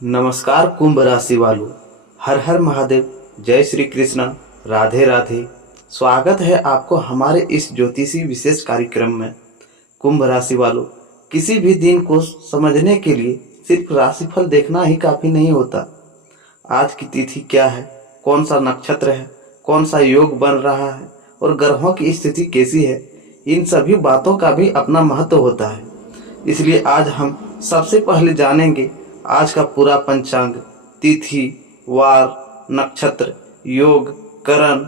नमस्कार कुंभ राशि वालों, हर हर महादेव, जय श्री कृष्ण, राधे राधे। स्वागत है आपको हमारे इस ज्योतिषी विशेष कार्यक्रम में। कुंभ राशि वालों, किसी भी दिन को समझने के लिए सिर्फ राशिफल देखना ही काफी नहीं होता। आज की तिथि क्या है, कौन सा नक्षत्र है, कौन सा योग बन रहा है और ग्रहों की स्थिति कैसी है, इन सभी बातों का भी अपना महत्व होता है। इसलिए आज हम सबसे पहले जानेंगे आज का पूरा पंचांग, तिथि, वार, नक्षत्र, योग, करण,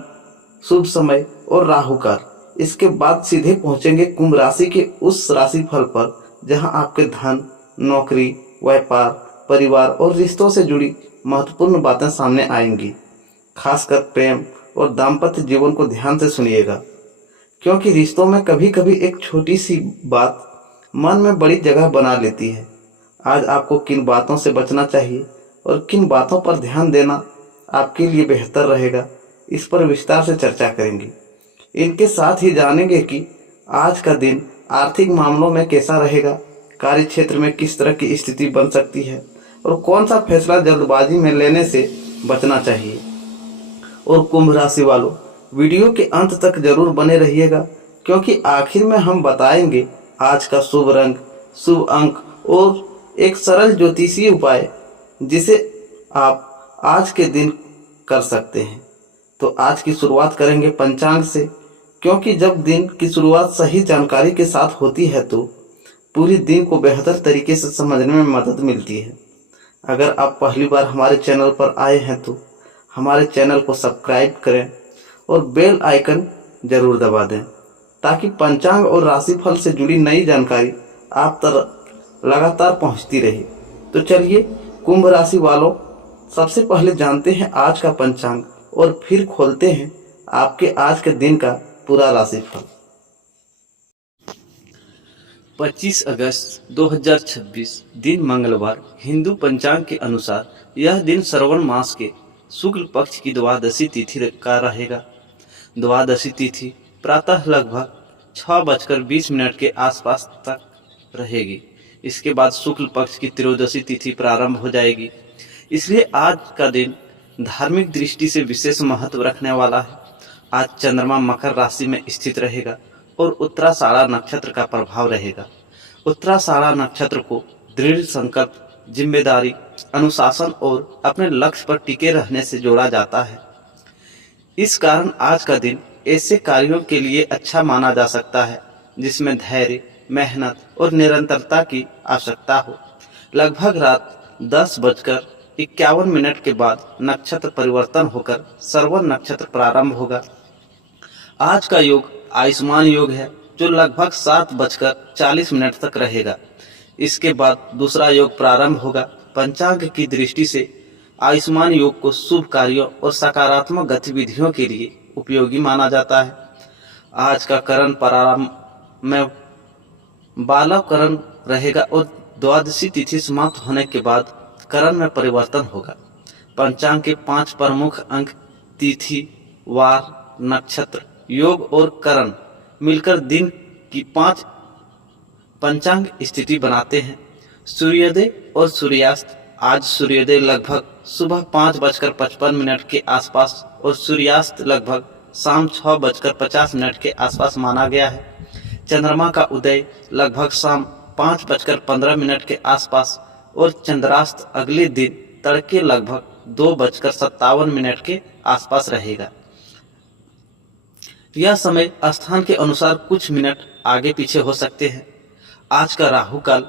शुभ समय और राहु काल। इसके बाद सीधे पहुंचेंगे कुंभ राशि के उस राशिफल पर जहां आपके धन, नौकरी, व्यापार, परिवार और रिश्तों से जुड़ी महत्वपूर्ण बातें सामने आएंगी। खासकर प्रेम और दाम्पत्य जीवन को ध्यान से सुनिएगा, क्योंकि रिश्तों में कभी कभी एक छोटी सी बात मन में बड़ी जगह बना लेती है। आज आपको किन बातों से बचना चाहिए और किन बातों पर ध्यान देना आपके लिए बेहतर रहेगा, इस पर विस्तार से चर्चा करेंगे। इनके साथ ही जानेंगे कि आज का दिन आर्थिक मामलों में कैसा रहेगा, कार्य क्षेत्र में किस तरह की स्थिति बन सकती है और कौन सा फैसला जल्दबाजी में लेने से बचना चाहिए। और कुंभ राशि वालों, वीडियो के अंत तक जरूर बने रहिएगा, क्योंकि आखिर में हम बताएंगे आज का शुभ रंग, शुभ अंक और एक सरल ज्योतिषीय उपाय जिसे आप आज के दिन कर सकते हैं। तो आज की शुरुआत करेंगे पंचांग से, क्योंकि जब दिन की शुरुआत सही जानकारी के साथ होती है तो पूरी दिन को बेहतर तरीके से समझने में मदद मिलती है। अगर आप पहली बार हमारे चैनल पर आए हैं तो हमारे चैनल को सब्सक्राइब करें और बेल आइकन जरूर दबा दें, ताकि पंचांग और राशिफल से जुड़ी नई जानकारी आप तक लगातार पहुंचती रहे। तो चलिए कुंभ राशि वालों, सबसे पहले जानते हैं आज का पंचांग और फिर खोलते हैं आपके आज के दिन का पूरा राशिफल। 25 अगस्त 2026 दिन मंगलवार, हिंदू पंचांग के अनुसार यह दिन श्रवण मास के शुक्ल पक्ष की द्वादशी तिथि का रहेगा। द्वादशी तिथि प्रातः लगभग 6:20 के आसपास तक रहेगी। इसके बाद शुक्ल पक्ष की त्रयोदशी तिथि प्रारंभ हो जाएगी। इसलिए आज का दिन धार्मिक दृष्टि से विशेष महत्व रखने वाला है। आज चंद्रमा मकर राशि में स्थित रहेगा और उत्तराषाढ़ा नक्षत्र का प्रभाव रहेगा। उत्तराषाढ़ा नक्षत्र को दृढ़ संकल्प, जिम्मेदारी, अनुशासन और अपने लक्ष्य पर टिके रहने से जोड़ा जाता है। इस कारण आज का दिन ऐसे कार्यों के लिए अच्छा माना जा सकता है जिसमें धैर्य, मेहनत और निरंतरता की आवश्यकता हो। लगभग रात 10:51 के बाद नक्षत्र परिवर्तन होकर श्रवण नक्षत्र प्रारंभ होगा। आज का योग आयुष्मान योग है, जो लगभग 7:40 तक रहेगा। इसके बाद दूसरा योग प्रारंभ होगा। पंचांग की दृष्टि से आयुष्मान योग को शुभ कार्यों और सकारात्मक गतिविधियों के लिए उपयोगी माना जाता है। आज का करण प्रारंभ में बालव करण रहेगा और द्वादशी तिथि समाप्त होने के बाद करण में परिवर्तन होगा। पंचांग के 5 प्रमुख अंक तिथि, वार, नक्षत्र, योग और करण मिलकर दिन की 5 पंचांग स्थिति बनाते हैं। सूर्योदय और सूर्यास्त, आज सूर्योदय लगभग सुबह 5:55 के आसपास और सूर्यास्त लगभग शाम 6:50 के आसपास माना गया है। चंद्रमा का उदय लगभग शाम 5:15 के आसपास और चंद्रास्त अगले दिन तड़के लगभग 2:57 के आसपास रहेगा। यह समय स्थान के अनुसार कुछ मिनट आगे पीछे हो सकते हैं। आज का राहु काल,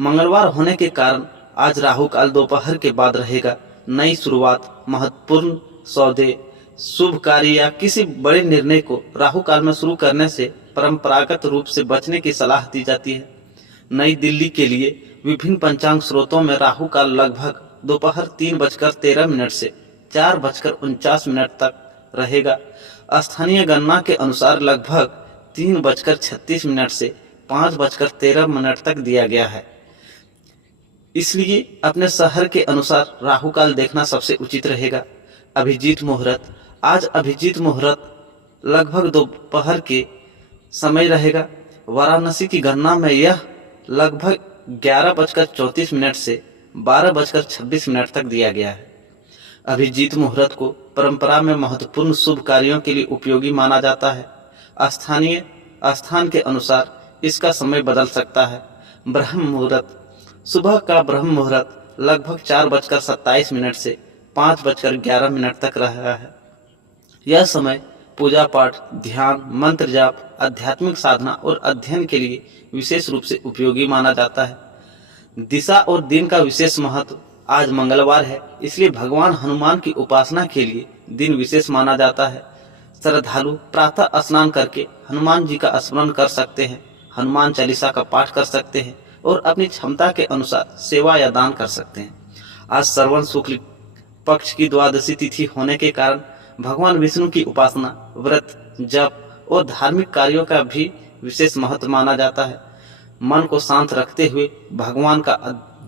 मंगलवार होने के कारण आज राहु काल दोपहर के बाद रहेगा। नई शुरुआत, महत्वपूर्ण सौदे, शुभ कार्य या किसी बड़े निर्णय को राहु काल में शुरू करने से परंपरागत रूप से बचने की सलाह दी जाती है। नई दिल्ली के लिए विभिन्न पंचांग स्रोतों में राहु काल लगभग दोपहर 3:13 से 4:49 तक रहेगा। स्थानीय गणना के अनुसार लगभग 3:36 से 5:13 तक दिया गया है। इसलिए अपने शहर के अनुसार राहु काल देखना सबसे उचित रहेगा। अभिजीत मुहूर्त, आज अभिजीत मुहूर्त लगभग दोपहर के समय रहेगा। वाराणसी की गणना में यह लगभग 11:34 से 12:26 तक दिया गया है। अभिजीत मुहूर्त को परंपरा में महत्वपूर्ण शुभ कार्यों के लिए उपयोगी माना जाता है। स्थानीय स्थान के अनुसार इसका समय बदल सकता है। ब्रह्म मुहूर्त, सुबह का ब्रह्म मुहूर्त लगभग 4:27 से 5:11 तक रहा है। यह समय पूजा पाठ, ध्यान, मंत्र जाप, आध्यात्मिक साधना और अध्ययन के लिए विशेष रूप से उपयोगी माना जाता है। दिशा और दिन का विशेष महत्व, आज मंगलवार है इसलिए भगवान हनुमान की उपासना के लिए दिन विशेष माना जाता है। श्रद्धालु प्रातः स्नान करके हनुमान जी का स्मरण कर सकते हैं, हनुमान चालीसा का पाठ कर सकते हैं और अपनी क्षमता के अनुसार सेवा या दान कर सकते हैं। आज श्रवण शुक्ल पक्ष की द्वादशी तिथि होने के कारण भगवान विष्णु की उपासना, व्रत, जप और धार्मिक कार्यों का भी विशेष महत्व माना जाता है। मन को शांत रखते हुए भगवान का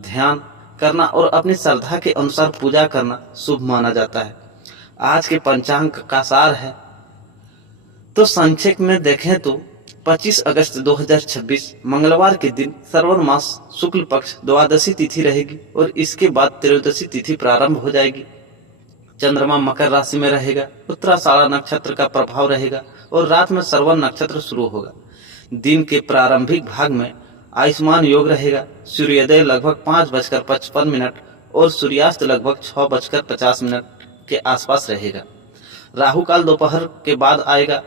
ध्यान करना और अपनी श्रद्धा के अनुसार पूजा करना शुभ माना जाता है। आज के पंचांग का सार है तो संक्षेप में देखें तो 25 अगस्त 2026 मंगलवार के दिन श्रवण मास शुक्ल पक्ष द्वादशी तिथि रहेगी और इसके बाद त्रयोदशी तिथि प्रारंभ हो जाएगी। चंद्रमा मकर राशि में रहेगा, उत्तराषाढ़ा नक्षत्र का प्रभाव रहेगा और रात में श्रवण नक्षत्र शुरू होगा। दिन के प्रारंभिक भाग में आयुष्मान योग रहेगा। सूर्योदय लगभग 5:55 और सूर्यास्त लगभग 6:50 के आसपास रहेगा। राहु काल दोपहर के बाद आएगा,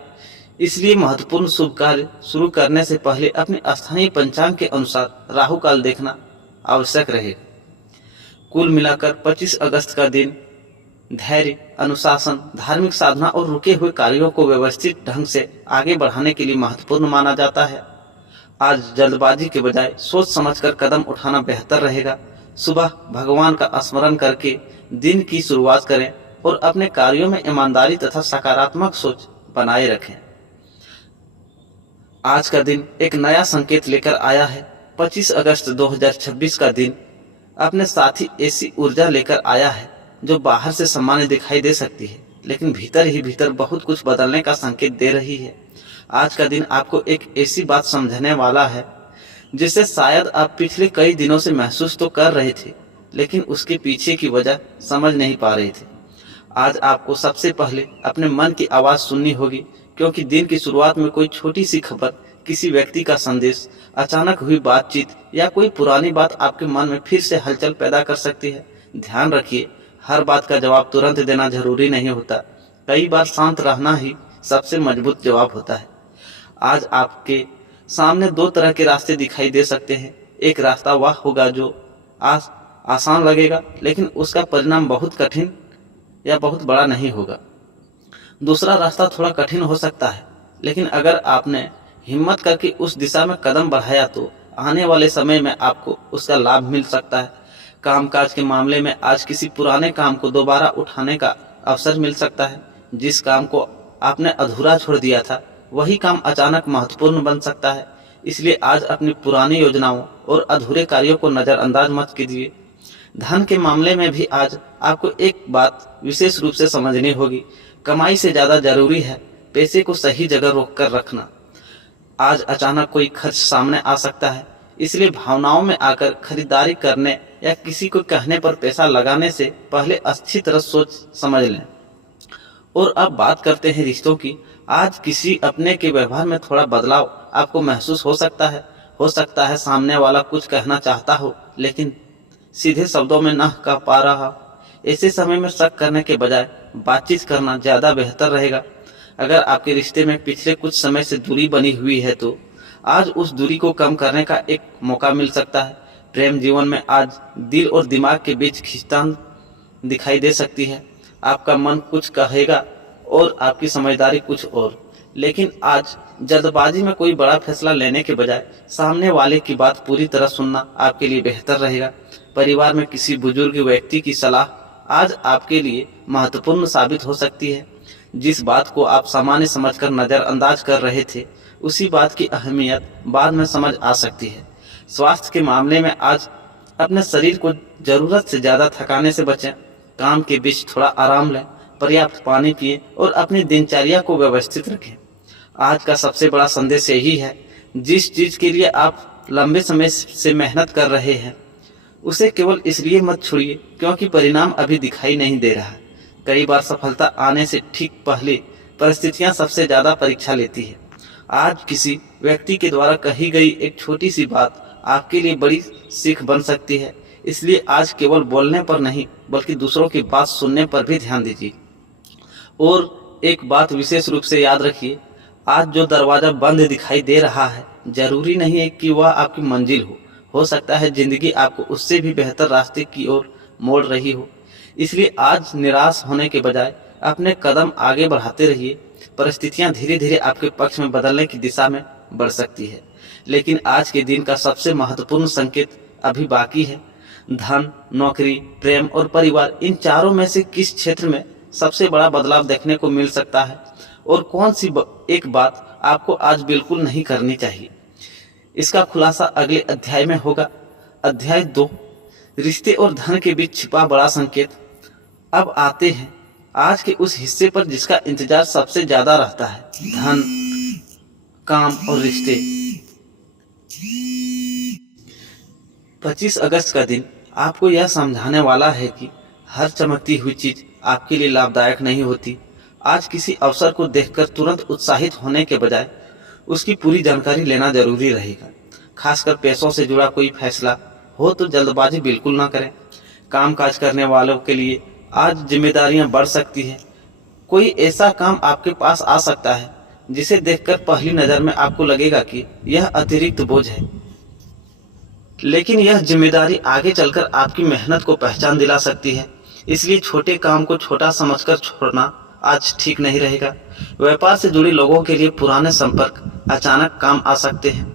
इसलिए महत्वपूर्ण शुभ कार्य शुरू करने से पहले अपने स्थानीय पंचांग के अनुसार राहु काल देखना आवश्यक रहेगा। कुल मिलाकर 25 अगस्त का दिन धैर्य, अनुशासन, धार्मिक साधना और रुके हुए कार्यों को व्यवस्थित ढंग से आगे बढ़ाने के लिए महत्वपूर्ण माना जाता है। आज जल्दबाजी के बजाय सोच समझकर कदम उठाना बेहतर रहेगा। सुबह भगवान का स्मरण करके दिन की शुरुआत करें और अपने कार्यों में ईमानदारी तथा सकारात्मक सोच बनाए रखें। आज का दिन एक नया संकेत लेकर आया है। 25 अगस्त 2026 का दिन अपने साथ ही ऐसी ऊर्जा लेकर आया है जो बाहर से सामान्य दिखाई दे सकती है, लेकिन भीतर ही भीतर बहुत कुछ बदलने का संकेत दे रही है। आज का दिन आपको एक ऐसी बात समझने वाला है जिसे शायद आप पिछले कई दिनों से महसूस तो कर रहे थे, लेकिन उसके पीछे की वजह समझ नहीं पा रहे थे। आज आपको सबसे पहले अपने मन की आवाज़ सुननी होगी, क्योंकि दिन की शुरुआत में कोई छोटी सी खबर, किसी व्यक्ति का संदेश, अचानक हुई बातचीत या कोई पुरानी बात आपके मन में फिर से हलचल पैदा कर सकती है। ध्यान रखिए, हर बात का जवाब तुरंत देना जरूरी नहीं होता। कई बार शांत रहना ही सबसे मजबूत जवाब होता है। आज आपके सामने दो तरह के रास्ते दिखाई दे सकते हैं। एक रास्ता वह होगा जो आसान लगेगा, लेकिन उसका परिणाम बहुत कठिन या बहुत बड़ा नहीं होगा। दूसरा रास्ता थोड़ा कठिन हो सकता है, लेकिन अगर आपने हिम्मत करके उस दिशा में कदम बढ़ाया तो आने वाले समय में आपको उसका लाभ मिल सकता है। कामकाज के मामले में आज किसी पुराने काम को दोबारा उठाने का अवसर मिल सकता है। जिस काम को आपने अधूरा छोड़ दिया था वही काम अचानक महत्वपूर्ण बन सकता है। इसलिए आज अपनी पुरानी योजनाओं और अधूरे कार्यों को नज़रअंदाज मत कीजिए। धन के मामले में भी आज आपको एक बात विशेष रूप से समझनी होगी। कमाई से ज़्यादा जरूरी है पैसे को सही जगह रोक कर रखना। आज अचानक कोई खर्च सामने आ सकता है, इसलिए भावनाओं में आकर खरीदारी करने या किसी को कहने पर पैसा लगाने से पहले अच्छी तरह सोच समझ लें। और अब बात करते हैं रिश्तों की। आज किसी अपने के व्यवहार में थोड़ा बदलाव आपको महसूस हो सकता है। सामने वाला कुछ कहना चाहता हो लेकिन सीधे शब्दों में न कह पा रहा। ऐसे समय में शक करने के बजाय बातचीत करना ज़्यादा बेहतर रहेगा। अगर आपके रिश्ते में पिछले कुछ समय से दूरी बनी हुई है तो आज उस दूरी को कम करने का एक मौका मिल सकता है। प्रेम जीवन में आज दिल और दिमाग के बीच खींचतान दिखाई दे सकती है। आपका मन कुछ कहेगा और आपकी समझदारी कुछ और। लेकिन आज जल्दबाजी में कोई बड़ा फैसला लेने के बजाय सामने वाले की बात पूरी तरह सुनना आपके लिए बेहतर रहेगा। परिवार में किसी बुजुर्ग व्यक्ति की सलाह आज आपके लिए महत्वपूर्ण साबित हो सकती है। जिस बात को आप सामान्य समझकर नज़रअंदाज कर रहे थे उसी बात की अहमियत बाद में समझ आ सकती है। स्वास्थ्य के मामले में आज अपने शरीर को ज़रूरत से ज़्यादा थकाने से बचें। काम के बीच थोड़ा आराम लें, पर्याप्त पानी पिएं और अपनी दिनचर्या को व्यवस्थित रखें। आज का सबसे बड़ा संदेश यही है, जिस चीज़ के लिए आप लंबे समय से मेहनत कर रहे हैं उसे केवल इसलिए मत छोड़िए क्योंकि परिणाम अभी दिखाई नहीं दे रहा। कई बार सफलता आने से ठीक पहले परिस्थितियां सबसे ज़्यादा परीक्षा लेती है। आज किसी व्यक्ति के द्वारा कही गई एक छोटी सी बात आपके लिए बड़ी सीख बन सकती है। इसलिए आज केवल बोलने पर नहीं बल्कि दूसरों की बात सुनने पर भी ध्यान दीजिए। और एक बात विशेष रूप से याद रखिए, आज जो दरवाज़ा बंद दिखाई दे रहा है जरूरी नहीं है कि वह आपकी मंजिल हो सकता है जिंदगी आपको उससे भी बेहतर रास्ते की ओर मोड़ रही हो। इसलिए आज निराश होने के बजाय अपने कदम आगे बढ़ाते रहिए। परिस्थितियां धीरे धीरे आपके पक्ष में बदलने की दिशा में बढ़ सकती है, लेकिन आज के दिन का सबसे महत्वपूर्ण संकेत अभी बाकी है। धन, नौकरी, प्रेम और परिवार, इन चारों में से किस क्षेत्र में सबसे बड़ा बदलाव देखने को मिल सकता है और कौन सी एक बात आपको आज बिल्कुल नहीं करनी चाहिए? इसका खुलासा अगले अध्याय में होगा। अध्याय 2, रिश्ते और धन के बीच छिपा बड़ा संकेत। अब आते हैं आज के उस हिस्से पर जिसका इंतजार सबसे ज्यादा रहता है, धन, काम और रिश्ते। 25 अगस्त का दिन आपको यह समझाने वाला है कि हर चमकती हुई चीज आपके लिए लाभदायक नहीं होती। आज किसी अवसर को देखकर तुरंत उत्साहित होने के बजाय उसकी पूरी जानकारी लेना जरूरी रहेगा। खासकर पैसों से जुड़ा कोई फैसला हो तो जल्दबाजी बिल्कुल ना करें। कामकाज करने वालों के लिए आज जिम्मेदारियां बढ़ सकती है। कोई ऐसा काम आपके पास आ सकता है जिसे देखकर पहली नजर में आपको लगेगा कि यह अतिरिक्त बोझ है, लेकिन यह जिम्मेदारी आगे चलकर आपकी मेहनत को पहचान दिला सकती है। इसलिए छोटे काम को छोटा समझकर छोड़ना आज ठीक नहीं रहेगा। व्यापार से जुड़े लोगों के लिए पुराने संपर्क अचानक काम आ सकते हैं।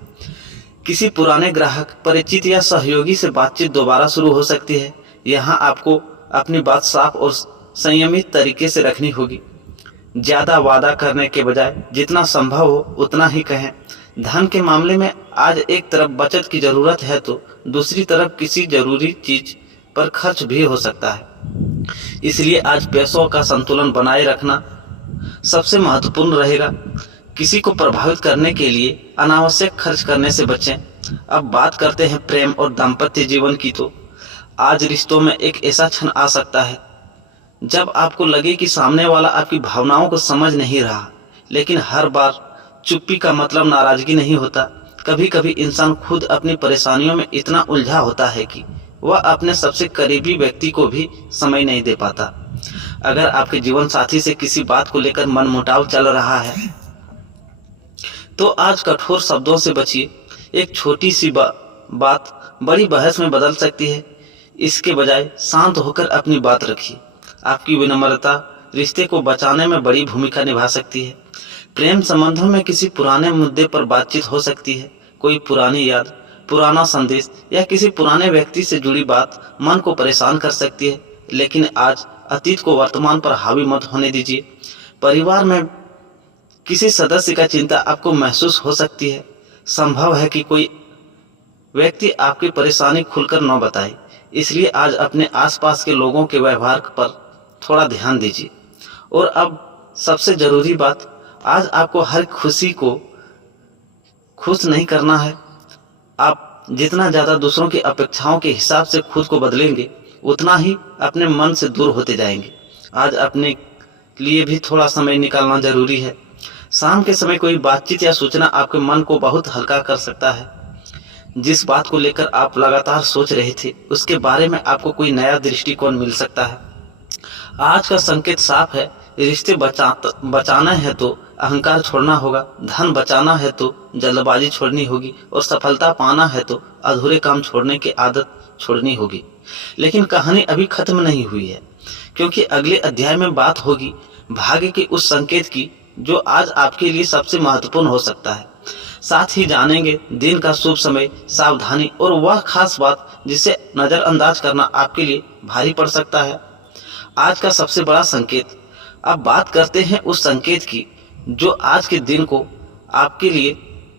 किसी पुराने ग्राहक, परिचित या सहयोगी से बातचीत दोबारा शुरू हो सकती है। यहाँ आपको अपनी बात साफ और संयमित तरीके से रखनी होगी। ज्यादा वादा करने के बजाय जितना संभव हो उतना ही कहें। धन के मामले में आज एक तरफ बचत की जरूरत है तो दूसरी तरफ किसी जरूरी चीज पर खर्च भी हो सकता है। इसलिए आज पैसों का संतुलन बनाए रखना सबसे महत्वपूर्ण रहेगा। किसी को प्रभावित करने के लिए अनावश्यक खर्च करने से बचें। अब बात करते हैं प्रेम और दाम्पत्य जीवन की। तो आज रिश्तों में एक ऐसा क्षण आ सकता है जब आपको लगे कि सामने वाला आपकी भावनाओं को समझ नहीं रहा, लेकिन हर बार चुप्पी का मतलब नाराजगी नहीं होता। कभी कभी इंसान खुद अपनी परेशानियों में इतना उलझा होता है कि वह अपने सबसे करीबी व्यक्ति को भी समय नहीं दे पाता। अगर आपके जीवन साथी से किसी बात को लेकर मनमुटाव चल रहा है तो आज कठोर शब्दों से बचिए। एक छोटी सी बात बड़ी बहस में बदल सकती है। इसके बजाय शांत होकर अपनी बात रखिए। आपकी विनम्रता रिश्ते को बचाने में बड़ी भूमिका निभा सकती है। प्रेम संबंधों में किसी पुराने मुद्दे पर बातचीत हो सकती है। कोई पुरानी याद, पुराना संदेश या किसी पुराने व्यक्ति से जुड़ी बात मन को परेशान कर सकती है, लेकिन आज अतीत को वर्तमान पर हावी मत होने दीजिए। परिवार में किसी सदस्य का चिंता आपको महसूस हो सकती है। संभव है कि कोई व्यक्ति आपकी परेशानी खुलकर न बताए, इसलिए आज अपने आसपास के लोगों के व्यवहार पर थोड़ा ध्यान दीजिए। और अब सबसे जरूरी बात, आज आपको हर खुशी को खुश नहीं करना है। आप जितना ज़्यादा दूसरों की अपेक्षाओं के हिसाब से खुद को बदलेंगे उतना ही अपने मन से दूर होते जाएंगे। आज अपने लिए भी थोड़ा समय निकालना जरूरी है। शाम के समय कोई बातचीत या सूचना आपके मन को बहुत हल्का कर सकता है। जिस बात को लेकर आप लगातार सोच रहे थे उसके बारे में आपको कोई नया दृष्टिकोण मिल सकता है। आज का संकेत साफ है। रिश्ते बचाना है तो अहंकार छोड़ना होगा, धन बचाना है तो जल्दबाजी छोड़नी होगी और सफलता पाना है तो अधूरे काम छोड़ने की आदत छोड़नी होगी। लेकिन कहानी अभी खत्म नहीं हुई है, क्योंकि अगले अध्याय में बात होगी भाग्य के उस संकेत की जो आज आपके लिए सबसे महत्वपूर्ण हो सकता है। साथ ही जानेंगे दिन का शुभ समय, सावधानी और वह खास बात जिसे नजरअंदाज करना आपके लिए भारी पड़ सकता है। आज का सबसे बड़ा संकेत। अब बात करते हैं उस संकेत की जो आज के दिन को आपके लिए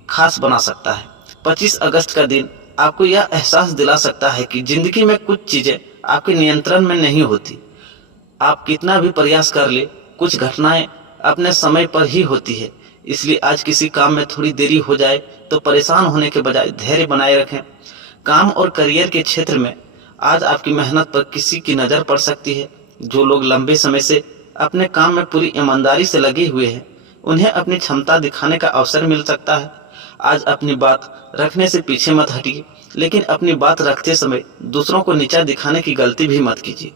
खास बना सकता है। 25 अगस्त का दिन आपको यह एहसास दिला सकता है कि जिंदगी में कुछ चीजें आपके नियंत्रण में नहीं होती। आप कितना भी प्रयास कर ले, कुछ घटनाएं अपने समय पर ही होती है। इसलिए आज किसी काम में थोड़ी देरी हो जाए तो परेशान होने के बजाय धैर्य बनाए रखें। काम और करियर के क्षेत्र में आज आपकी मेहनत पर किसी की नज़र पड़ सकती है। जो लोग लंबे समय से अपने काम में पूरी ईमानदारी से लगे हुए हैं, उन्हें अपनी क्षमता दिखाने का अवसर मिल सकता है। आज अपनी बात रखने से पीछे मत हटिए, लेकिन अपनी बात रखते समय दूसरों को नीचा दिखाने की गलती भी मत कीजिए।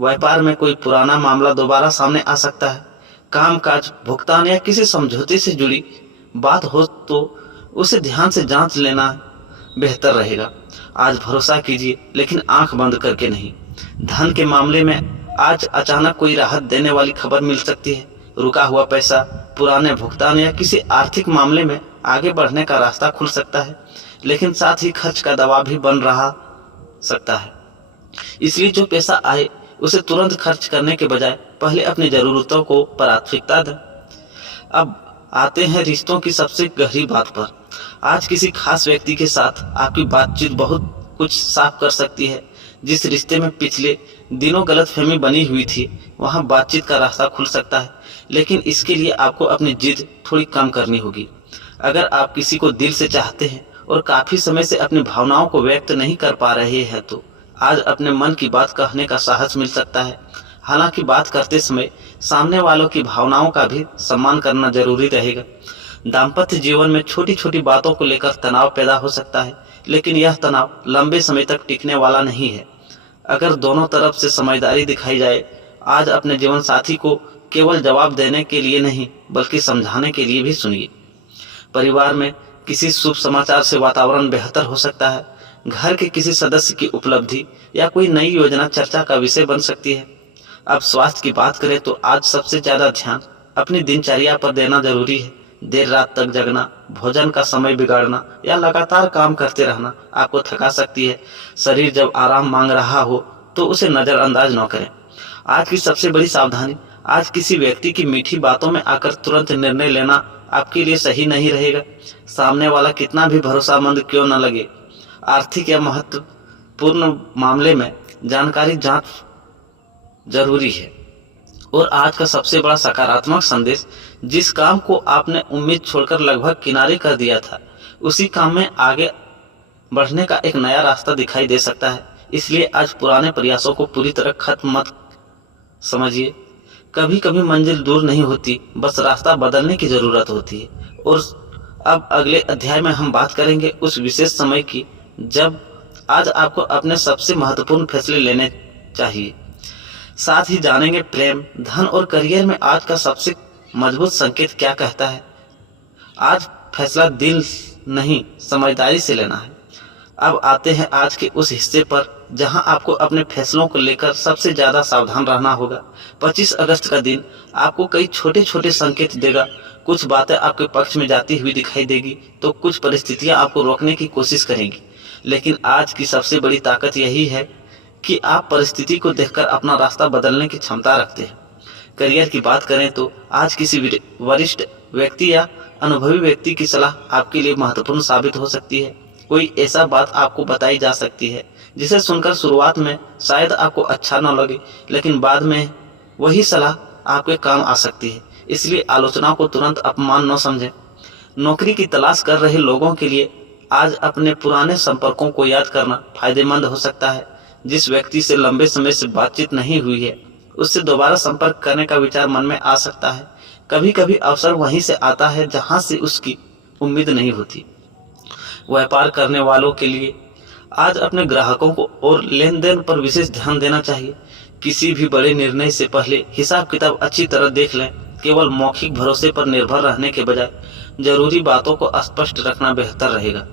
व्यापार में कोई पुराना मामला दोबारा सामने आ सकता है। कामकाज, भुगतान या किसी समझौते से जुड़ी बात हो तो उसे ध्यान से जांच लेना बेहतर रहेगा। आज भरोसा कीजिए, लेकिन आंख बंद करके नहीं। धन के मामले में आज अचानक कोई राहत देने वाली खबर मिल सकती है। रुका हुआ पैसा, पुराने भुगतान या किसी आर्थिक मामले में आगे बढ़ने का रास्ता खुल सकता है, लेकिन साथ ही खर्च का दबाव भी बन रहा सकता है। इसलिए जो पैसा आए उसे तुरंत खर्च करने के बजाय पहले अपनी ज़रूरतों को प्राथमिकता दें। अब आते हैं रिश्तों की सबसे गहरी बात पर। आज किसी खास व्यक्ति के साथ आपकी बातचीत बहुत कुछ साफ कर सकती है। जिस रिश्ते में पिछले दिनों गलतफहमी बनी हुई थी, वहां बातचीत का रास्ता खुल सकता है, लेकिन इसके लिए आपको अपनी जिद थोड़ी कम करनी होगी। अगर आप किसी को दिल से चाहते हैं और काफ़ी समय से अपनी भावनाओं को व्यक्त नहीं कर पा रहे हैं, तो आज अपने मन की बात कहने का साहस मिल सकता है। हालांकि बात करते समय सामने वालों की भावनाओं का भी सम्मान करना जरूरी रहेगा। दाम्पत्य जीवन में छोटी छोटी बातों को लेकर तनाव पैदा हो सकता है, लेकिन यह तनाव लंबे समय तक टिकने वाला नहीं है। अगर दोनों तरफ से समझदारी दिखाई जाए, आज अपने जीवन साथी को केवल जवाब देने के लिए नहीं, बल्कि समझाने के लिए भी सुनिए। परिवार में किसी शुभ समाचार से वातावरण बेहतर हो सकता है। घर के किसी सदस्य की उपलब्धि या कोई नई योजना चर्चा का विषय बन सकती है। अब स्वास्थ्य की बात करें तो आज सबसे ज़्यादा ध्यान अपनी दिनचर्या पर देना जरूरी है। देर रात तक जगना, भोजन का समय बिगाड़ना या लगातार काम करते रहना आपको थका सकती है। शरीर जब आराम मांग रहा हो तो उसे नज़रअंदाज न करें। आज की सबसे बड़ी सावधानी, आज किसी व्यक्ति की मीठी बातों में आकर तुरंत निर्णय लेना आपके लिए सही नहीं रहेगा। सामने वाला कितना भी भरोसामंद क्यों न लगे, आर्थिक या महत्वपूर्ण मामले में जानकारी जांच जरूरी है। और आज का सबसे बड़ा सकारात्मक संदेश, जिस काम को आपने उम्मीद छोड़कर लगभग किनारे कर दिया था, उसी काम में आगे बढ़ने का एक नया रास्ता दिखाई दे सकता है। इसलिए आज पुराने प्रयासों को पूरी तरह खत्म मत समझिए। कभी कभी मंजिल दूर नहीं होती, बस रास्ता बदलने की जरूरत होती है। और अब अगले अध्याय में हम बात करेंगे उस विशेष समय की जब आज आपको अपने सबसे महत्वपूर्ण फैसले लेने चाहिए। साथ ही जानेंगे प्रेम, धन और करियर में आज का सबसे मजबूत संकेत क्या कहता है। आज फैसला दिल नहीं, समझदारी से लेना है। अब आते हैं आज के उस हिस्से पर जहां आपको अपने फैसलों को लेकर सबसे ज़्यादा सावधान रहना होगा। 25 अगस्त का दिन आपको कई छोटे छोटे संकेत देगा। कुछ बातें आपके पक्ष में जाती हुई दिखाई देगी तो कुछ परिस्थितियां आपको रोकने की कोशिश करेंगी। लेकिन आज की सबसे बड़ी ताकत यही है कि आप परिस्थिति को देखकर अपना रास्ता बदलने की क्षमता रखते हैं। करियर की बात करें तो आज किसी वरिष्ठ व्यक्ति या अनुभवी व्यक्ति की सलाह आपके लिए महत्वपूर्ण साबित हो सकती है। कोई ऐसा बात आपको बताई जा सकती है जिसे सुनकर शुरुआत में शायद आपको अच्छा न लगे, लेकिन बाद में वही सलाह आपके काम आ सकती है। इसलिए आलोचना को तुरंत अपमान न समझें। नौकरी की तलाश कर रहे लोगों के लिए आज अपने पुराने संपर्कों को याद करना फायदेमंद हो सकता है। जिस व्यक्ति से लंबे समय से बातचीत नहीं हुई है, उससे दोबारा संपर्क करने का विचार मन में आ सकता है। कभी कभी अवसर वहीं से आता है जहां से उसकी उम्मीद नहीं होती। व्यापार करने वालों के लिए आज अपने ग्राहकों को और लेन देन पर विशेष ध्यान देना चाहिए। किसी भी बड़े निर्णय से पहले हिसाब किताब अच्छी तरह देख लें। केवल मौखिक भरोसे पर निर्भर रहने के बजाय जरूरी बातों को स्पष्ट रखना बेहतर रहेगा।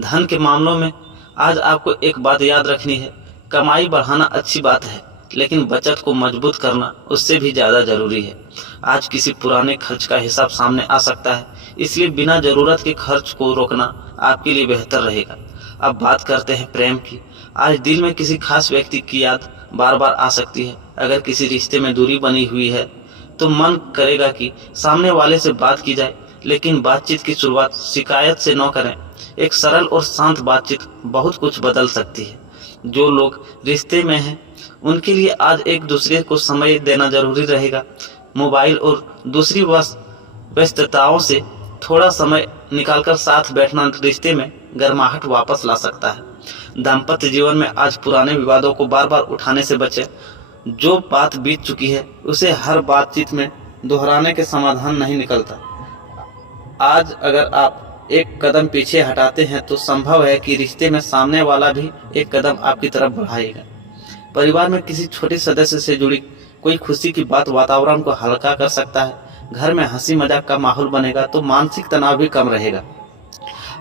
धन के मामलों में आज आपको एक बात याद रखनी है, कमाई बढ़ाना अच्छी बात है, लेकिन बचत को मजबूत करना उससे भी ज़्यादा जरूरी है। आज किसी पुराने खर्च का हिसाब सामने आ सकता है, इसलिए बिना जरूरत के खर्च को रोकना आपके लिए बेहतर रहेगा। अब बात करते हैं प्रेम की। आज दिल में किसी खास व्यक्ति की याद बार बार आ सकती है। अगर किसी रिश्ते में दूरी बनी हुई है तो मन करेगा कि सामने वाले से बात की जाए, लेकिन बातचीत की शुरुआत शिकायत से न करें। एक सरल और शांत बातचीत बहुत कुछ बदल सकती है। जो लोग रिश्ते में हैं उनके लिए आज एक दूसरे को समय देना जरूरी रहेगा। मोबाइल और दूसरी व्यस्तताओं से थोड़ा समय निकालकर साथ बैठना रिश्ते में गर्माहट वापस ला सकता है। दाम्पत्य जीवन में आज पुराने विवादों को बार बार उठाने से बचें। जो बात बीत चुकी है उसे हर बातचीत में दोहराने के समाधान नहीं निकलता। आज अगर आप एक कदम पीछे हटाते हैं तो संभव है कि रिश्ते में सामने वाला भी एक कदम आपकी तरफ बढ़ाएगा। परिवार में किसी छोटे सदस्य से जुड़ी कोई खुशी की बात वातावरण को हल्का कर सकता है। घर में हंसी मजाक का माहौल बनेगा तो मानसिक तनाव भी कम रहेगा।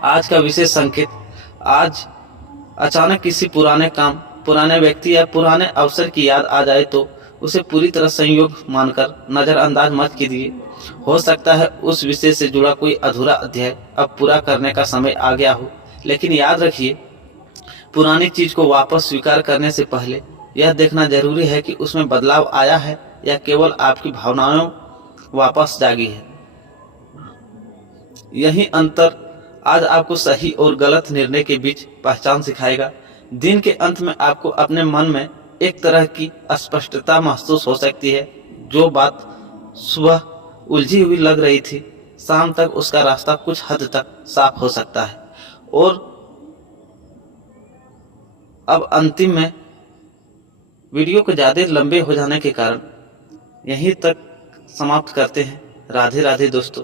आज का विशेष संकेत, आज अचानक किसी पुराने काम, पुराने व्यक्ति या पुराने अवसर की याद आ जाए तो उसे पूरी तरह संयोग मानकर नजरअंदाज मत कीजिए। हो सकता है उस विषय से जुड़ा कोई अधूरा अध्याय अब पूरा करने का समय आ गया हो, लेकिन याद रखिए, पुरानी चीज को वापस स्वीकार करने से पहले यह देखना जरूरी है कि उसमें बदलाव आया है या केवल आपकी भावनाएं वापस जागी है। यही अंतर आज आपको सही और गलत निर्णय के बीच पहचान सिखाएगा। दिन के अंत में आपको अपने मन में एक तरह की अस्पष्टता महसूस हो सकती है। जो बात सुबह उलझी हुई लग रही थी, शाम तक उसका रास्ता कुछ हद तक साफ हो सकता है। और अब अंतिम में वीडियो को ज़्यादा लंबे हो जाने के कारण यहीं तक समाप्त करते हैं। राधे राधे दोस्तों।